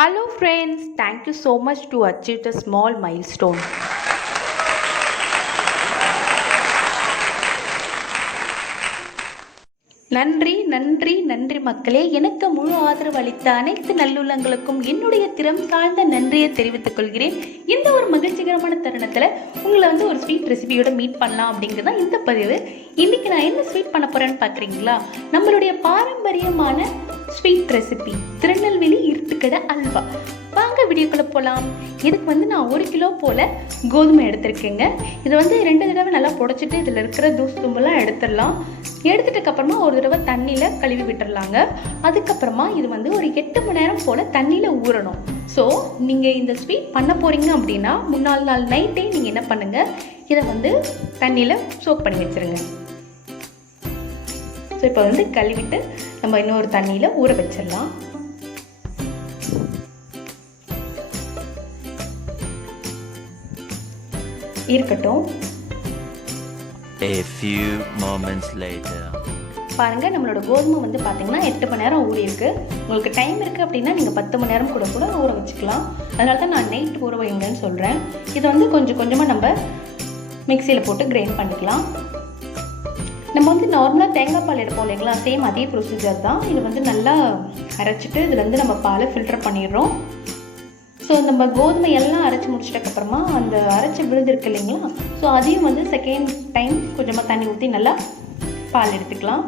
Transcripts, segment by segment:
Hello friends, thank you so much to achieve the small milestone. நன்றி நன்றி நன்றி மக்களே. எனக்கு முழு ஆதரவு அளித்த அனைத்து நல்லுள்ளங்களுக்கும் என்னுடைய திறம் சார்ந்த நன்றியை தெரிவித்துக் கொள்கிறேன். இந்த ஒரு மகிழ்ச்சிகரமான தருணத்தில் உங்களை ஒரு ஸ்வீட் ரெசிபியோட மீட் பண்ணலாம் அப்படிங்கிறது தான் இந்த பதிவு. இன்னைக்கு நான் என்ன ஸ்வீட் பண்ண போறேன்னு பார்க்குறீங்களா? நம்மளுடைய பாரம்பரியமான ஸ்வீட் ரெசிபி திருநெல்வேலி இருட்டுக்கடை அல்வா. வாங்க வீடியோக்குள்ளே போகலாம். இதுக்கு நான் 1 கிலோ போல் கோதுமை எடுத்திருக்கேங்க. இதை 2 தடவை நல்லா புடைச்சிட்டு இதில் இருக்கிற தூசு தும்பெல்லாம் எடுத்துடலாம். எடுத்துட்டதுக்கப்புறமா ஒரு தடவை தண்ணியில் கழுவி விட்டுடலாங்க. அதுக்கப்புறமா இது ஒரு 8 மணி நேரம் போல் தண்ணியில் ஊறணும். ஸோ நீங்கள் இந்த ஸ்வீட் பண்ண போகிறீங்க அப்படின்னா முன்னாள் நாள் நைட்டே நீங்கள் என்ன பண்ணுங்கள், இதை தண்ணியில் சோக் பண்ணி வச்சுருங்க. ஸோ இப்போ கழுவிட்டு நம்ம இன்னொரு தண்ணியில் ஊற வச்சிடலாம். இருக்கட்டும். A few moments later. பாருங்க, நம்மளோட கோதுமை பார்த்தீங்கன்னா 8 மணி நேரம் ஊறி இருக்கு. உங்களுக்கு டைம் இருக்குது அப்படின்னா நீங்கள் 10 மணி நேரம் கூட ஊற வச்சுக்கலாம். அதனால தான் நான் நைட் ஊற வைங்கன்னு சொல்கிறேன். இதை கொஞ்சம் கொஞ்சமாக நம்ம மிக்சியில் போட்டு கிரைண்ட் பண்ணிக்கலாம். நம்ம நார்மலாக தேங்காய் பால் எடுப்போம் இல்லைங்களா, சேம் அதே ப்ரொசீஜர் தான். இது நல்லா அரைச்சிட்டு இதுலேருந்து நம்ம பாலை ஃபில்டர் பண்ணிடுறோம். ஸோ நம்ம கோதுமை எல்லாம் அரைச்சி முடிச்சிட்டக்கப்புறமா அந்த அரைச்சி விழுது இருக்கு இல்லைங்களா, ஸோ அதையும் செகண்ட் டைம் கொஞ்சமாக தண்ணி ஊற்றி நல்லா பால் எடுத்துக்கலாம்.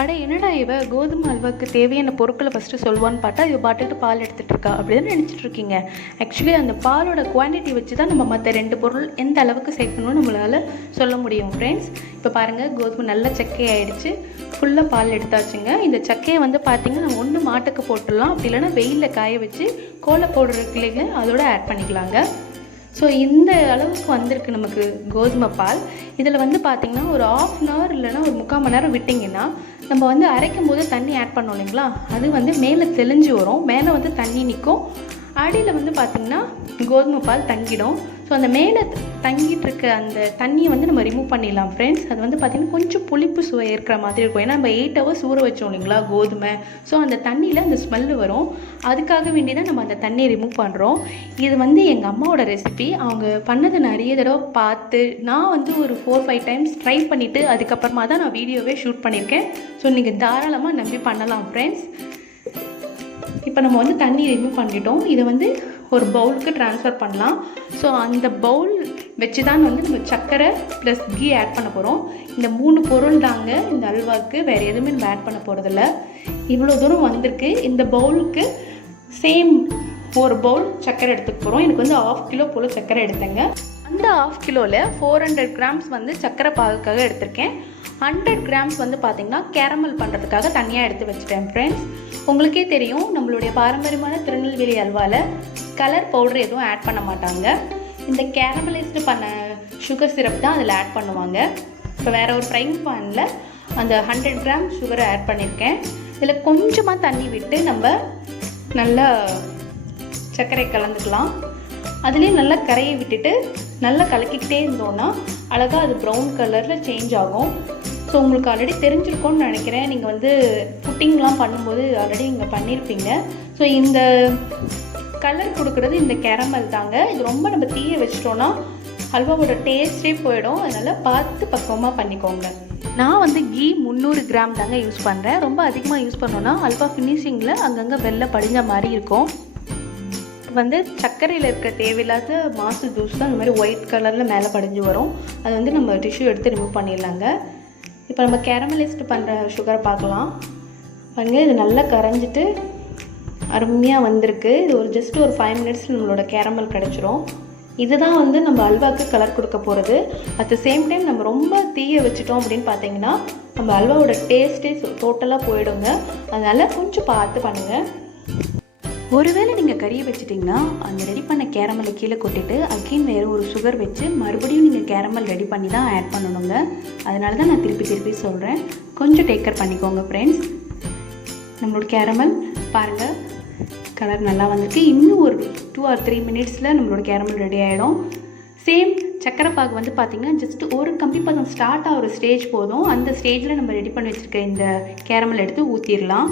அட என்னடா இவ கோதுமை அல்வாவுக்கு தேவையான பொருட்களை ஃபஸ்ட்டு சொல்லுவான்னு பார்த்தா இவ பாட்டுட்டு பால் எடுத்துகிட்டு இருக்கா அப்படி தான் நினச்சிட்டு இருக்கீங்க. ஆக்சுவலி அந்த பாலோட குவான்டிட்டி வச்சு தான் நம்ம மற்ற 2 பொருள் எந்த அளவுக்கு சேர்க்கணும்னு நம்மளால் சொல்ல முடியும் ஃப்ரெண்ட்ஸ். இப்போ பாருங்கள், கோதுமை நல்லா சக்கை ஆகிடுச்சு, ஃபுல்லாக பால் எடுத்தாச்சுங்க. இந்த சக்கையை பார்த்திங்கன்னா நம்ம ஒன்று மாட்டுக்கு போட்டுடலாம், அப்படி இல்லைன்னா வெயிலில் காய வச்சு கோலை பவுடர் இருக்குல்லைங்க அதோட ஆட் பண்ணிக்கலாங்க. ஸோ இந்த அளவுக்கு வந்திருக்கு நமக்கு கோதுமை பால். இதில் பார்த்திங்கன்னா ஒரு 1/2 hour இல்லைன்னா ஒரு 3/4 மணி நேரம் விட்டிங்கன்னா நம்ம அரைக்கும் போது தண்ணி ஆட் பண்ணோம் இல்லைங்களா, அது மேலே தெளிஞ்சு வரும். மேலே தண்ணி நிற்கும், அடியில் பார்த்திங்கன்னா கோதுமை பால் தங்கிடும். ஸோ அந்த மேலே தங்கிட்டு இருக்க அந்த தண்ணியை நம்ம ரிமூவ் பண்ணிடலாம் ஃப்ரெண்ட்ஸ். அது பார்த்திங்கன்னா கொஞ்சம் புளிப்பு சுவை இருக்கிற மாதிரி இருக்கும். ஏன்னா நம்ம 8 hours ஊற வச்சோம் இல்லைங்களா கோதுமை, ஸோ அந்த தண்ணியில் அந்த ஸ்மெல்லு வரும். அதுக்காக வேண்டி தான் நம்ம அந்த தண்ணியை ரிமூவ் பண்ணுறோம். இது எங்கள் அம்மாவோட ரெசிபி. அவங்க பண்ணதை நிறைய தடவை பார்த்து நான் ஒரு 4-5 times ட்ரை பண்ணிவிட்டு அதுக்கப்புறமா தான் நான் வீடியோவே ஷூட் பண்ணியிருக்கேன். ஸோ நீங்கள் தாராளமாக நம்பி பண்ணலாம் ஃப்ரெண்ட்ஸ். இப்போ நம்ம தண்ணி ரிமூவ் பண்ணிட்டோம். இதை ஒரு பவுலுக்கு ட்ரான்ஸ்ஃபர் பண்ணலாம். ஸோ அந்த பவுல் வச்சு தான் நம்ம சர்க்கரை ப்ளஸ் கீ ஆட் பண்ண போகிறோம். இந்த 3 பொருள் தாங்க இந்த அல்வாவுக்கு, வேறு எதுவுமே நம்ம ஆட் பண்ண போகிறதில்ல. இவ்வளோ தூரம் வந்திருக்கு. இந்த பவுலுக்கு சேம் ஒரு பவுல் சர்க்கரை எடுத்துக்க போகிறோம். எனக்கு 1/2 கிலோ போல் சர்க்கரை எடுத்தேங்க. அந்த 1/2 கிலோவில் 400 grams சர்க்கரை பாகுக்காக எடுத்திருக்கேன். 100 grams பார்த்திங்கன்னா கேரமல் பண்ணுறதுக்காக தனியாக எடுத்து வச்சுட்டேன் ஃப்ரெண்ட்ஸ். உங்களுக்கே தெரியும், நம்மளுடைய பாரம்பரியமான திருநெல்வேலி அல்வாவில் கலர் பவுடர் எதுவும் ஆட் பண்ண மாட்டாங்க. இந்த கேரமலைஸ்டு பண்ண சுகர் சிரப் தான் அதில் ஆட் பண்ணுவாங்க. இப்போ வேறு ஒரு ஃப்ரைங் பேனில் அந்த 100 grams சுகரை ஆட் பண்ணியிருக்கேன். இதில் கொஞ்சமாக தண்ணி விட்டு நம்ம நல்லா சர்க்கரை கலந்துக்கலாம். அதுலேயும் நல்லா கரையை விட்டுட்டு நல்லா கலக்கிக்கிட்டே இருந்தோன்னா அழகாக அது ப்ரௌன் கலரில் சேஞ்ச் ஆகும். ஸோ உங்களுக்கு ஆல்ரெடி தெரிஞ்சிருக்கோன்னு நினைக்கிறேன். நீங்கள் புட்டிங்லாம் பண்ணும்போது ஆல்ரெடி நீங்கள் பண்ணியிருப்பீங்க. ஸோ இந்த கலர் கொடுக்குறது இந்த கேரமல் தாங்க. இது ரொம்ப நம்ம தீய வச்சிட்டோன்னா அல்வாவோட டேஸ்ட்டே போயிடும். அதனால் பார்த்து பக்குவமாக பண்ணிக்கோங்க. நான் கீ 300 gram தாங்க யூஸ் பண்ணுறேன். ரொம்ப அதிகமாக யூஸ் பண்ணோன்னா அல்வா ஃபினிஷிங்கில் அங்கங்கே வெள்ளை படிஞ்ச மாதிரி இருக்கும். சர்க்கரையில் இருக்க தேவையில்லாத மாசு தூசு தான் அந்த மாதிரி ஒயிட் கலரில் மேலே படிஞ்சு வரும். அது நம்ம டிஷ்யூ எடுத்து ரிமூவ் பண்ணிடலாங்க. இப்போ நம்ம கேரமலைஸ்டு பண்ணுற சுகரை பார்க்கலாம். பாருங்கள், இது நல்லா கரைஞ்சிட்டு அருமையாக வந்திருக்கு. இது ஜஸ்ட் ஒரு 5 minutes நம்மளோட கேரமல் கிடச்சிரும். இதுதான் நம்ம அல்வாவுக்கு கலர் கொடுக்க போகிறது. அட் த சேம் டைம் நம்ம ரொம்ப தீய வச்சிட்டோம் அப்படின்னு பார்த்தீங்கன்னா நம்ம அல்வாவோட டேஸ்ட்டே டோட்டலாக போயிடுங்க. அதனால் கொஞ்சம் பார்த்து பண்ணுங்கள். ஒருவேளை நீங்கள் கறியை வச்சிட்டிங்கன்னா அந்த ரெடி பண்ண கேரமலை கீழே கொட்டிட்டு அகெயின் வேறு ஒரு சுகர் வச்சு மறுபடியும் நீங்கள் கேரமல் ரெடி பண்ணி தான் ஆட் பண்ணணுங்க. அதனால தான் நான் திருப்பி சொல்கிறேன். கொஞ்சம் டேக்கர் பண்ணிக்கோங்க ஃப்ரெண்ட்ஸ். நம்மளோட கேரமல் பாருங்கள் கலர் நல்லா வந்திருக்கு. இன்னும் ஒரு 2 or 3 minutes நம்மளோட கேரமல் ரெடி ஆகிடும். சேம் சக்கரை பாகு பார்த்திங்கன்னா ஜஸ்ட் ஒரு கம்பி பதம் ஸ்டார்ட் ஆகிற ஸ்டேஜ் போதும். அந்த ஸ்டேஜில் நம்ம ரெடி பண்ணி வச்சுருக்க இந்த கேரமல் எடுத்து ஊற்றிடலாம்.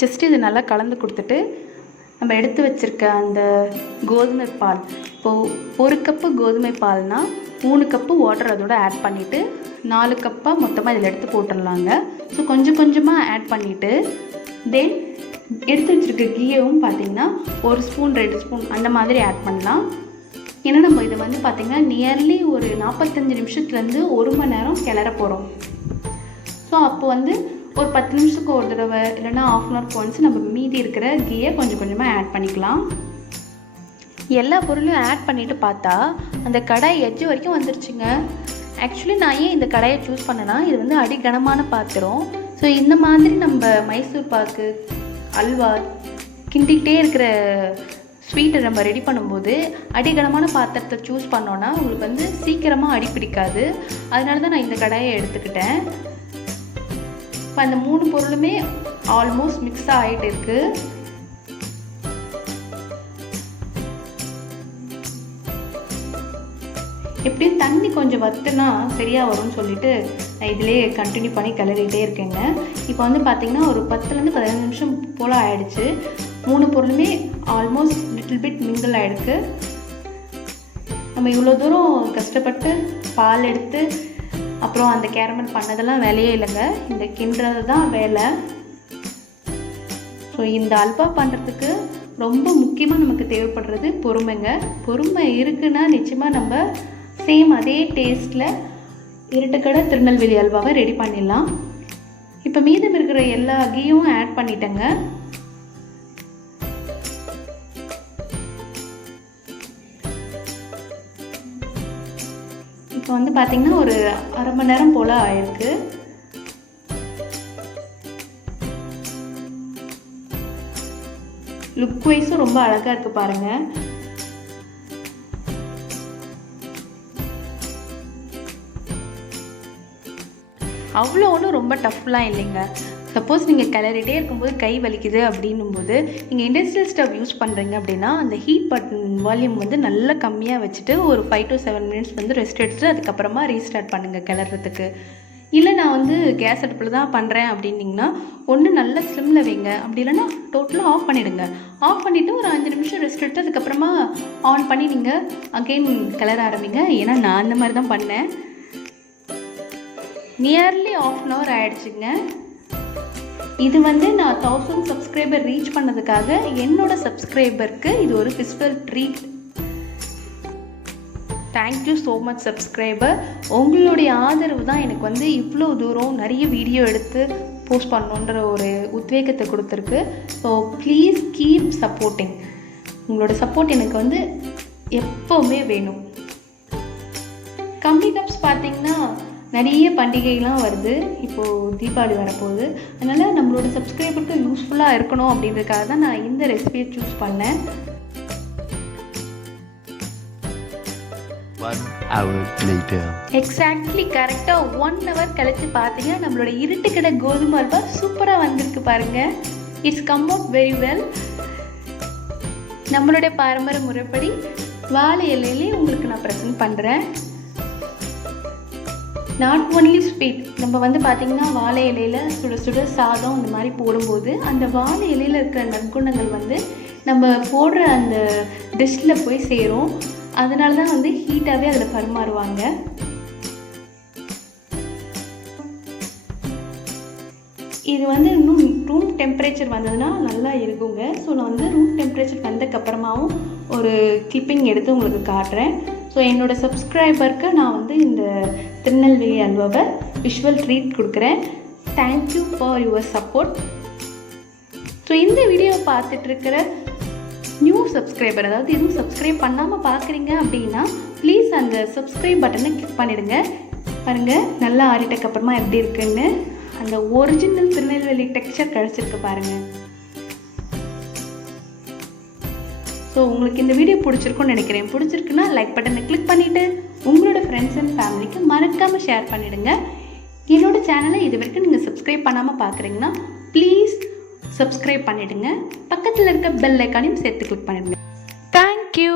ஜஸ்ட் இது நல்லா கலந்து கொடுத்துட்டு நம்ம எடுத்து வச்சுருக்க அந்த கோதுமை பால், இப்போது 1 கப்பு கோதுமை பால்னால் 3 கப்பு வாட்டர் அதோட ஆட் பண்ணிவிட்டு 4 கப்பாக மொத்தமாக இதில் எடுத்து போட்டுடலாங்க. ஸோ கொஞ்சம் கொஞ்சமாக ஆட் பண்ணிவிட்டு தென் எடுத்து வச்சுருக்க கீயவும் பார்த்திங்கன்னா 1 ஸ்பூன் 2 ஸ்பூன் அந்த மாதிரி ஆட் பண்ணலாம். ஏன்னா நம்ம இதை வந்து பார்த்திங்கன்னா நியர்லி ஒரு 45 நிமிஷத்துலேருந்து 1 மணி நேரம் கிளற போகிறோம். ஸோ அப்போ வந்து ஒரு 10 நிமிஷத்துக்கு ஒரு தடவை இல்லைன்னா ½ அன் ஹவருக்கு ஒன்ஸ் நம்ம மீதி இருக்கிற கீயை கொஞ்சம் கொஞ்சமாக ஆட் பண்ணிக்கலாம். எல்லா பொருளையும் ஆட் பண்ணிவிட்டு பார்த்தா அந்த கடாய் எட்ஜ் வரைக்கும் வந்துருச்சுங்க. ஆக்சுவலி நான் ஏன் இந்த கடாயை சூஸ் பண்ணேன்னா, இது வந்து அடிகனமான பாத்திரம். ஸோ இந்த மாதிரி நம்ம மைசூர் பாக்கு, அல்வா கிண்டிக்கிட்டே இருக்கிற ஸ்வீட்டை நம்ம ரெடி பண்ணும்போது அடிகனமான பாத்திரத்தை சூஸ் பண்ணோன்னா உங்களுக்கு வந்து சீக்கிரமாக அடி பிடிக்காது. அதனால தான் நான் இந்த கடாயை எடுத்துக்கிட்டேன். இப்போ அந்த 3 பொருளுமே ஆல்மோஸ்ட் மிக்ஸ் ஆகிட்டு இருக்குது. எப்படியும் தண்ணி கொஞ்சம் வத்துனா சரியாக வரும்னு சொல்லிட்டு நான் இதிலே கண்டினியூ பண்ணி கிளறிட்டே இருக்கேங்க. இப்போ வந்து பார்த்திங்கன்னா ஒரு 10லேருந்து 15 நிமிஷம் போல் ஆகிடுச்சு. 3 பொருளுமே ஆல்மோஸ்ட் லிட்டில் பிட் மிங்கிள் ஆகிடுக்கு. நம்ம இவ்வளோ தூரம் கஷ்டப்பட்டு பால் எடுத்து அப்புறம் அந்த கேரமல் பண்ணதெல்லாம் வேலையே இல்லைங்க, இந்த கிண்டுறது தான் வேலை. ஸோ இந்த அல்வா பண்ணுறதுக்கு ரொம்ப முக்கியமாக நமக்கு தேவைப்படுறது பொறுமைங்க. பொறுமை இருக்குன்னா நிச்சயமாக நம்ம சேம் அதே டேஸ்ட்டில் இருட்டுக்கடை திருநெல்வேலி அல்வாவை ரெடி பண்ணிடலாம். இப்போ மீதம் இருக்கிற எல்லா கீயும் ஆட் பண்ணிட்டேங்க. இப்போ வந்து பார்த்திங்கன்னா ஒரு அரை மணி நேரம் போல் ஆயிருக்கு. லுக் வைஸும் ரொம்ப அழகாக இருக்குது பாருங்கள். அவ்வளோ ஒன்றும் ரொம்ப டஃப்லாம் இல்லைங்க. சப்போஸ் நீங்கள் கிளறிட்டே இருக்கும்போது கை வலிக்குது அப்படின்னும்போது நீங்கள் இண்டஸ்ட்ரியல் ஸ்டவ் யூஸ் பண்ணுறீங்க அப்படின்னா அந்த ஹீட் பட்டன் வால்யூம் வந்து நல்லா கம்மியாக வச்சுட்டு ஒரு 5 to 7 மினிட்ஸ் வந்து ரெஸ்ட் எடுத்துட்டு அதுக்கப்புறமா ரீஸ்டார்ட் பண்ணுங்கள் கிளறதுக்கு. இல்லை நான் வந்து கேஸ் அடுப்பில் தான் பண்ணுறேன் அப்படின்னிங்கன்னா ஒன்று நல்லா ஸ்லிம்மில் வைங்க, அப்படி இல்லைன்னா டோட்டலாக ஆஃப் பண்ணிவிடுங்க. ஆஃப் பண்ணிவிட்டு ஒரு 5 நிமிஷம் ரெஸ்ட் எடுத்து அதுக்கப்புறமா ஆன் பண்ணி நீங்கள் அகெயின் கிளற ஆரம்பிங்க. ஏன்னா நான் அந்த மாதிரி தான் பண்ணேன். நியர்லி ½ அன் ஹவர் ஆகிடுச்சுங்க. இது வந்து நான் 1000 சப்ஸ்கிரைபர் ரீச் பண்ணதுக்காக என்னோடய சப்ஸ்கிரைபருக்கு இது ஒரு ஃபிஸ்பல் treat. Thank you so much subscriber. உங்களுடைய ஆதரவு தான் எனக்கு வந்து இவ்வளோ தூரம் நிறைய வீடியோ எடுத்து போஸ்ட் பண்ணணுன்ற ஒரு உத்வேகத்தை கொடுத்துருக்கு. So please keep supporting. உங்களோட சப்போர்ட் எனக்கு வந்து எப்போவுமே வேணும். கம்மி கப்ஸ் பார்த்திங்கன்னா நிறைய பண்டிகைலாம் வருது. இப்போது தீபாவளி வரப்போகுது. அதனால் நம்மளோட சப்ஸ்கிரைபருக்கு யூஸ்ஃபுல்லாக இருக்கணும் அப்படின்றதுக்காக தான் நான் இந்த ரெசிபியை சூஸ் பண்ணேன். 1 hour later. எக்ஸாக்ட்லி கரெக்டாக 1 hour கழித்து பார்த்தீங்கன்னா நம்மளோட இருட்டுக்கடை கோதுமை அல்வா சூப்பராக வந்திருக்கு பாருங்கள். It's come out very well. நம்மளுடைய பாரம்பரிய முறைப்படி வாழை இலையிலே உங்களுக்கு நான் ப்ரெசென்ட் பண்ணுறேன். நாட் ஒன்லி ஸ்வீட், நம்ம வந்து பார்த்திங்கன்னா வாழை இலையில் சுட சுட சாதம் இந்த மாதிரி போடும்போது அந்த வாழை இலையில் இருக்கிற நற்குணங்கள் வந்து நம்ம போடுற அந்த டிஷ்ஷில் போய் சேரும். அதனால தான் வந்து ஹீட்டாகவே அதில் பரிமாறுவாங்க. இது வந்து இன்னும் ரூம் டெம்பரேச்சர் வந்ததுன்னா நல்லா இருக்குங்க. ஸோ நான் வந்து ரூம் டெம்பரேச்சர் வந்ததுக்கப்புறமாவும் ஒரு கிளிப்பிங் எடுத்து உங்களுக்கு காட்டுறேன். ஸோ என்னோடய சப்ஸ்கிரைபருக்கு நான் வந்து இந்த திருநெல்வேலி அல்வாவை விஷுவல் ட்ரீட் கொடுக்குறேன். Thank you for your support. So இந்த வீடியோவை பார்த்துட்ருக்கிற நியூ சப்ஸ்கிரைபர், அதாவது இதுவும் சப்ஸ்கிரைப் பண்ணாமல் பார்க்குறீங்க அப்படின்னா ப்ளீஸ் அந்த சப்ஸ்கிரைப் பட்டனை கிளிக் பண்ணிவிடுங்க. பாருங்கள் நல்லா ஆறிட்டக்கப்புறமா எப்படி இருக்குன்னு அந்த ஒரிஜினல் திருநெல்வேலி டெக்ஸ்சர் கிடச்சிருக்கு பாருங்கள். ஸோ உங்களுக்கு இந்த வீடியோ பிடிச்சிருக்குன்னு நினைக்கிறேன். பிடிச்சிருக்குன்னா லைக் பட்டனை கிளிக் பண்ணிவிட்டு உங்களோட ஃப்ரெண்ட்ஸ் அண்ட் ஃபேமிலிக்கு மறக்காமல் ஷேர் பண்ணிவிடுங்க. என்னோடய சேனலை இது வரைக்கும் நீங்கள் சப்ஸ்கிரைப் பண்ணாமல் பார்க்குறீங்கன்னா ப்ளீஸ் சப்ஸ்கிரைப் பண்ணிவிடுங்க. பக்கத்தில் இருக்க பெல் ஐக்கானையும் சேர்த்து கிளிக் பண்ணிவிடுங்க. தேங்க்யூ.